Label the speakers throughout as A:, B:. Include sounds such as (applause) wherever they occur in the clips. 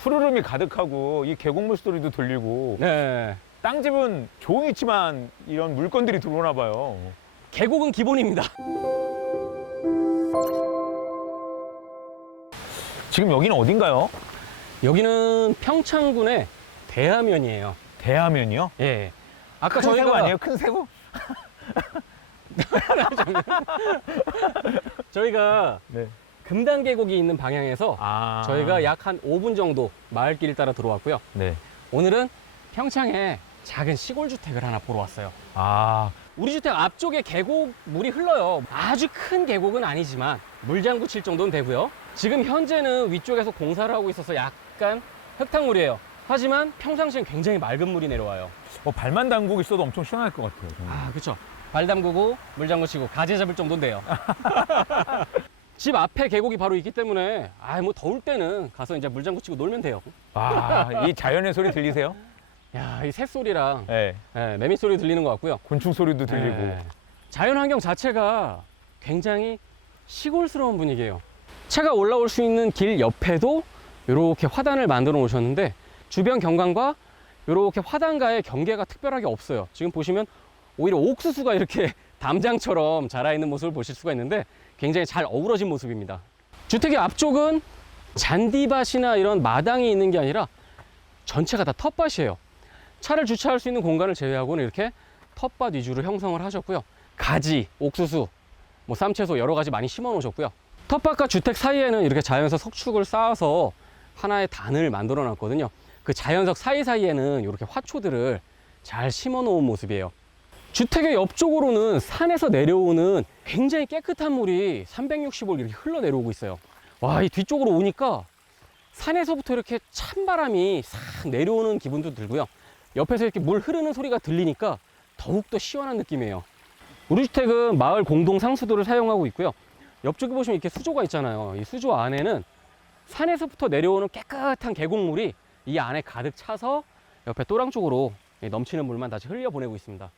A: 푸르름이 가득하고 이 계곡물 소리도 들리고
B: 네.
A: 땅 집은 조용히 있지만 이런 물건들이 들어오나 봐요.
B: 계곡은 기본입니다.
A: 지금 여기는 어딘가요?
B: 여기는 평창군의 대하면이에요.
A: 대하면이요?
B: 예. 아까
A: 큰
B: 저희가
A: 아니에요? 큰 새우? (laughs)
B: 저희가
A: 네.
B: 금단 계곡이 있는 방향에서
A: 아.
B: 저희가 약 한 5분 정도 마을길 따라 들어왔고요.
A: 네.
B: 오늘은 평창에 작은 시골 주택을 하나 보러 왔어요.
A: 아.
B: 우리 주택 앞쪽에 계곡 물이 흘러요. 아주 큰 계곡은 아니지만 물장구 칠 정도는 되고요. 지금 현재는 위쪽에서 공사를 하고 있어서 약간 흙탕물이에요. 하지만 평상시엔 굉장히 맑은 물이 내려와요.
A: 뭐 발만 담그고 있어도 엄청 시원할 것 같아요. 정말.
B: 아, 그렇죠. 발 담그고 물장구 치고 가재 잡을 정도는 돼요. (laughs) 집 앞에 계곡이 바로 있기 때문에 아, 뭐 더울 때는 가서 이제 물장구 치고 놀면 돼요.
A: 아, 이 자연의 소리 들리세요?
B: 야, 이 새소리랑
A: 네.
B: 예, 매미 소리 들리는 것 같고요.
A: 곤충 소리도 들리고.
B: 네. 자연 환경 자체가 굉장히 시골스러운 분위기예요. 차가 올라올 수 있는 길 옆에도 이렇게 화단을 만들어 놓으셨는데 주변 경관과 이렇게 화단과의 경계가 특별하게 없어요. 지금 보시면 오히려 옥수수가 이렇게 (laughs) 담장처럼 자라 있는 모습을 보실 수가 있는데 굉장히 잘 어우러진 모습입니다. 주택의 앞쪽은 잔디밭이나 이런 마당이 있는 게 아니라 전체가 다 텃밭이에요. 차를 주차할 수 있는 공간을 제외하고는 이렇게 텃밭 위주로 형성을 하셨고요. 가지, 옥수수, 뭐 쌈채소 여러 가지 많이 심어 놓으셨고요. 텃밭과 주택 사이에는 이렇게 자연석 석축을 쌓아서 하나의 단을 만들어 놨거든요. 그 자연석 사이사이에는 이렇게 화초들을 잘 심어 놓은 모습이에요. 주택의 옆쪽으로는 산에서 내려오는 굉장히 깨끗한 물이 360을 이렇게 흘러 내려오고 있어요. 와, 이 뒤쪽으로 오니까 산에서부터 이렇게 찬바람이 싹 내려오는 기분도 들고요. 옆에서 이렇게 물 흐르는 소리가 들리니까 더욱더 시원한 느낌이에요. 우리 주택은 마을 공동 상수도를 사용하고 있고요. 옆쪽에 보시면 이렇게 수조가 있잖아요. 이 수조 안에는 산에서부터 내려오는 깨끗한 계곡물이 이 안에 가득 차서 옆에 또랑 쪽으로 넘치는 물만 다시 흘려 보내고 있습니다.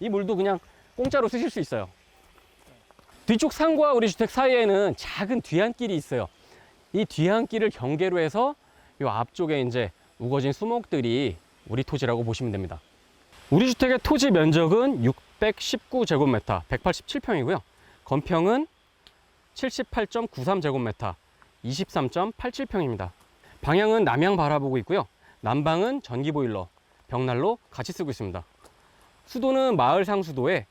B: 이 물도 그냥 공짜로 쓰실 수 있어요. 뒤쪽 산과 우리 주택 사이에는 작은 뒤안길이 있어요. 이 뒤안길을 경계로 해서 이 앞쪽에 이제 우거진 수목들이 우리 토지라고 보시면 됩니다. 우리 주택의 토지 면적은 619제곱미터, 187평이고요. 건평은 78.93제곱미터, 23.87평입니다. 방향은 남향 바라보고 있고요. 난방은 전기 보일러, 벽난로 같이 쓰고 있습니다. 수도는 마을 상수도에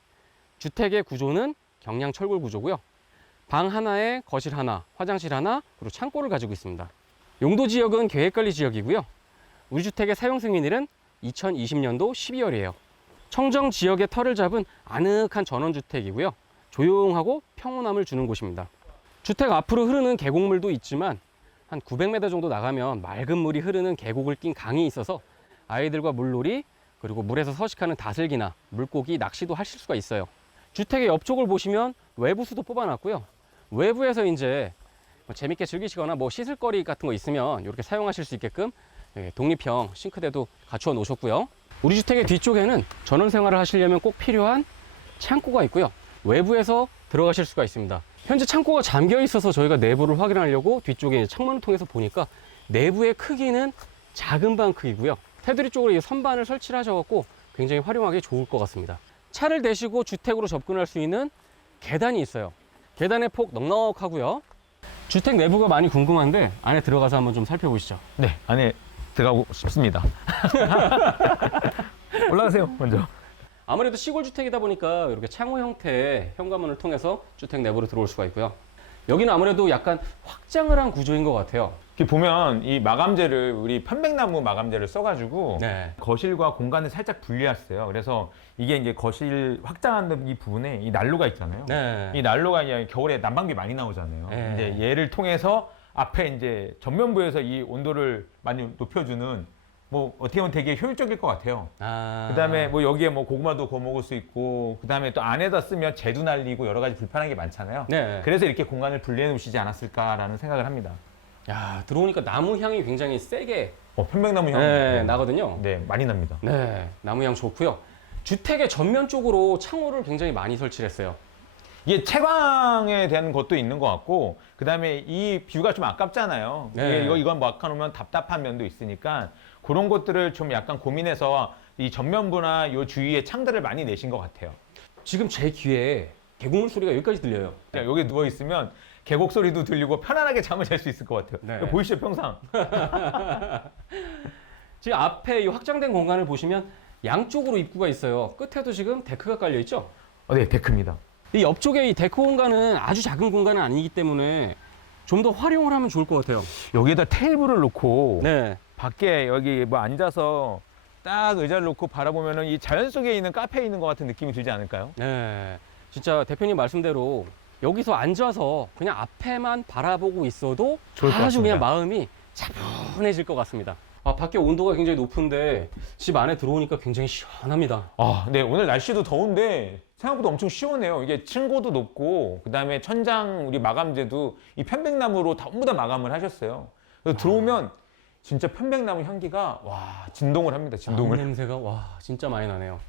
B: 주택의 구조는 경량 철골 구조고요. 방 하나에 거실 하나, 화장실 하나, 그리고 창고를 가지고 있습니다. 용도 지역은 계획관리 지역이고요. 우리 주택의 사용 승인일은 2020년도 12월이에요. 청정 지역의 털을 잡은 아늑한 전원주택이고요. 조용하고 평온함을 주는 곳입니다. 주택 앞으로 흐르는 계곡물도 있지만 한 900m 정도 나가면 맑은 물이 흐르는 계곡을 낀 강이 있어서 아이들과 물놀이 그리고 물에서 서식하는 다슬기나 물고기 낚시도 하실 수가 있어요. 주택의 옆쪽을 보시면 외부 수도 뽑아놨고요. 외부에서 이제 뭐 재밌게 즐기시거나 뭐 씻을 거리 같은 거 있으면 이렇게 사용하실 수 있게끔 예, 독립형 싱크대도 갖추어 놓으셨고요. 우리 주택의 뒤쪽에는 전원 생활을 하시려면 꼭 필요한 창고가 있고요. 외부에서 들어가실 수가 있습니다. 현재 창고가 잠겨 있어서 저희가 내부를 확인하려고 뒤쪽에 창문을 통해서 보니까 내부의 크기는 작은 방 크기고요. 테두리 쪽으로 이 선반을 설치를 하셔갖고 굉장히 활용하기 좋을 것 같습니다. 차를 대시고 주택으로 접근할 수 있는 계단이 있어요. 계단의 폭 넉넉하고요. 주택 내부가 많이 궁금한데 안에 들어가서 한번 좀 살펴보시죠.
A: 네, 안에 들어가고 싶습니다. (laughs) 올라가세요, 먼저.
B: 아무래도 시골 주택이다 보니까 이렇게 창호 형태의 현관문을 통해서 주택 내부로 들어올 수가 있고요. 여기는 아무래도 약간 확장을 한 구조인 것 같아요.
A: 이렇게 보면 이 마감재를 우리 편백나무 마감재를 써가지고
B: 네.
A: 거실과 공간을 살짝 분리했어요. 그래서 이게 이제 거실 확장하는 이 부분에 이 난로가 있잖아요.
B: 네.
A: 이 난로가 이제 겨울에 난방비 많이 나오잖아요.
B: 네.
A: 이제 얘를 통해서 앞에 이제 전면부에서 이 온도를 많이 높여주는 뭐 어떻게 보면 되게 효율적일 것 같아요.
B: 아.
A: 그다음에 뭐 여기에 뭐 고구마도 구워 먹을 수 있고 그다음에 또 안에다 쓰면 재도 날리고 여러 가지 불편한 게 많잖아요.
B: 네.
A: 그래서 이렇게 공간을 분리해 놓으시지 않았을까라는 생각을 합니다.
B: 야, 들어오니까 나무 향이 굉장히 세게
A: 어, 편백나무 향.
B: 네, 나거든요.
A: 네, 많이 납니다.
B: 네, 나무 향 좋고요. 주택의 전면 쪽으로 창호를 굉장히 많이 설치를 했어요.
A: 이게 채광에 대한 것도 있는 것 같고 그다음에 이 뷰가 좀 아깝잖아요.
B: 네.
A: 이게 이거 이건 막아놓으면 답답한 면도 있으니까 그런 것들을 좀 약간 고민해서 이 전면부나 요 주위에 창들을 많이 내신 것 같아요.
B: 지금 제 귀에 개구물 소리가 여기까지 들려요.
A: 그냥 여기 누워 있으면 계곡 소리도 들리고 편안하게 잠을 잘 수 있을 것 같아요.
B: 네.
A: 보이시죠 평상? (laughs)
B: 지금 앞에 이 확장된 공간을 보시면 양쪽으로 입구가 있어요. 끝에도 지금 데크가 깔려 있죠.
A: 어, 네 데크입니다.
B: 이 옆쪽에 이 데크 공간은 아주 작은 공간은 아니기 때문에 좀 더 활용을 하면 좋을 것 같아요.
A: 여기에다 테이블을 놓고
B: 네.
A: 밖에 여기 뭐 앉아서 딱 의자를 놓고 바라보면은 이 자연 속에 있는 카페에 있는 것 같은 느낌이 들지 않을까요?
B: 네. 진짜 대표님 말씀대로 여기서 앉아서 그냥 앞에만 바라보고 있어도 아주 그냥
A: 같습니다.
B: 마음이 차분해질 것 같습니다. 아, 밖에 온도가 굉장히 높은데 집 안에 들어오니까 굉장히 시원합니다.
A: 아, 네 오늘 날씨도 더운데 생각보다 엄청 시원해요. 이게 층고도 높고 그다음에 천장 우리 마감재도 이 편백나무로 전부 다 마감을 하셨어요. 그래서 들어오면 진짜 편백나무 향기가 와 진동을 합니다. 진동을.
B: 냄새가 와 진짜 많이 나네요.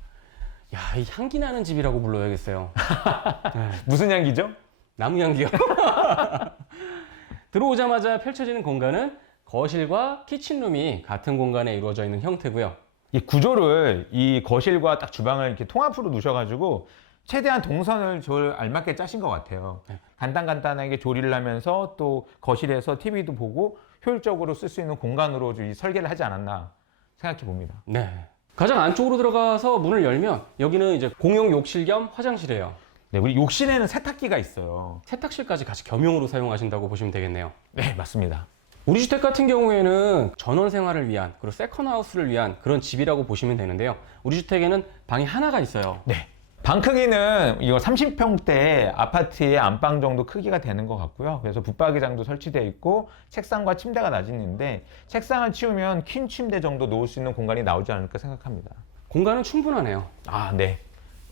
B: 야, 이 향기 나는 집이라고 불러야겠어요. (laughs) 네.
A: 무슨 향기죠?
B: 나무 향기요. (laughs) 들어오자마자 펼쳐지는 공간은 거실과 키친룸이 같은 공간에 이루어져 있는 형태고요.
A: 이 구조를 이 거실과 딱 주방을 이렇게 통합으로 놓으셔가지고 최대한 동선을 절 알맞게 짜신 것 같아요.
B: 네.
A: 간단간단하게 조리를 하면서 또 거실에서 TV도 보고 효율적으로 쓸 수 있는 공간으로 이 설계를 하지 않았나 생각해 봅니다.
B: 네. 가장 안쪽으로 들어가서 문을 열면 여기는 이제 공용 욕실 겸 화장실이에요.
A: 네, 우리 욕실에는 세탁기가 있어요.
B: 세탁실까지 같이 겸용으로 사용하신다고 보시면 되겠네요.
A: 네, 맞습니다.
B: 우리 주택 같은 경우에는 전원 생활을 위한 그리고 세컨 하우스를 위한 그런 집이라고 보시면 되는데요. 우리 주택에는 방이 하나가 있어요.
A: 네. 방 크기는 이거 30평대 아파트의 안방 정도 크기가 되는 것 같고요. 그래서 붙박이장도 설치되어 있고 책상과 침대가 낮있는데 책상을 치우면 퀸 침대 정도 놓을 수 있는 공간이 나오지 않을까 생각합니다.
B: 공간은 충분하네요.
A: 아, 네.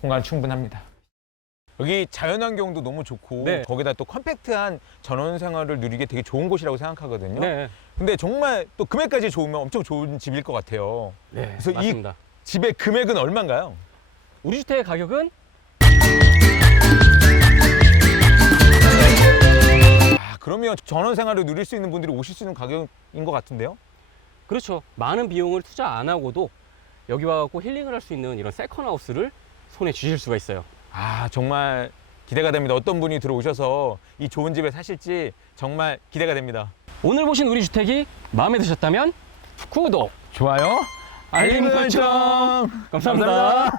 A: 공간 충분합니다. 여기 자연환경도 너무 좋고
B: 네.
A: 거기다 또 컴팩트한 전원 생활을 누리기 되게 좋은 곳이라고 생각하거든요.
B: 네.
A: 근데 정말 또 금액까지 좋으면 엄청 좋은 집일 것 같아요.
B: 네.
A: 그래서 이-
B: 맞습니다.
A: 집의 금액은 얼마인가요?
B: 우리 주택의 가격은
A: 아, 그러면 전원 생활을 누릴 수 있는 분들이 오실 수 있는 가격인 것 같은데요?
B: 그렇죠. 많은 비용을 투자 안 하고도 여기 와갖고 힐링을 할 수 있는 이런 세컨 하우스를 손에 쥐실 수가 있어요.
A: 아, 정말 기대가 됩니다. 어떤 분이 들어오셔서 이 좋은 집에 사실지 정말 기대가 됩니다.
B: 오늘 보신 우리 주택이 마음에 드셨다면 구독,
A: 좋아요.
B: 알림 설정. 감사합니다.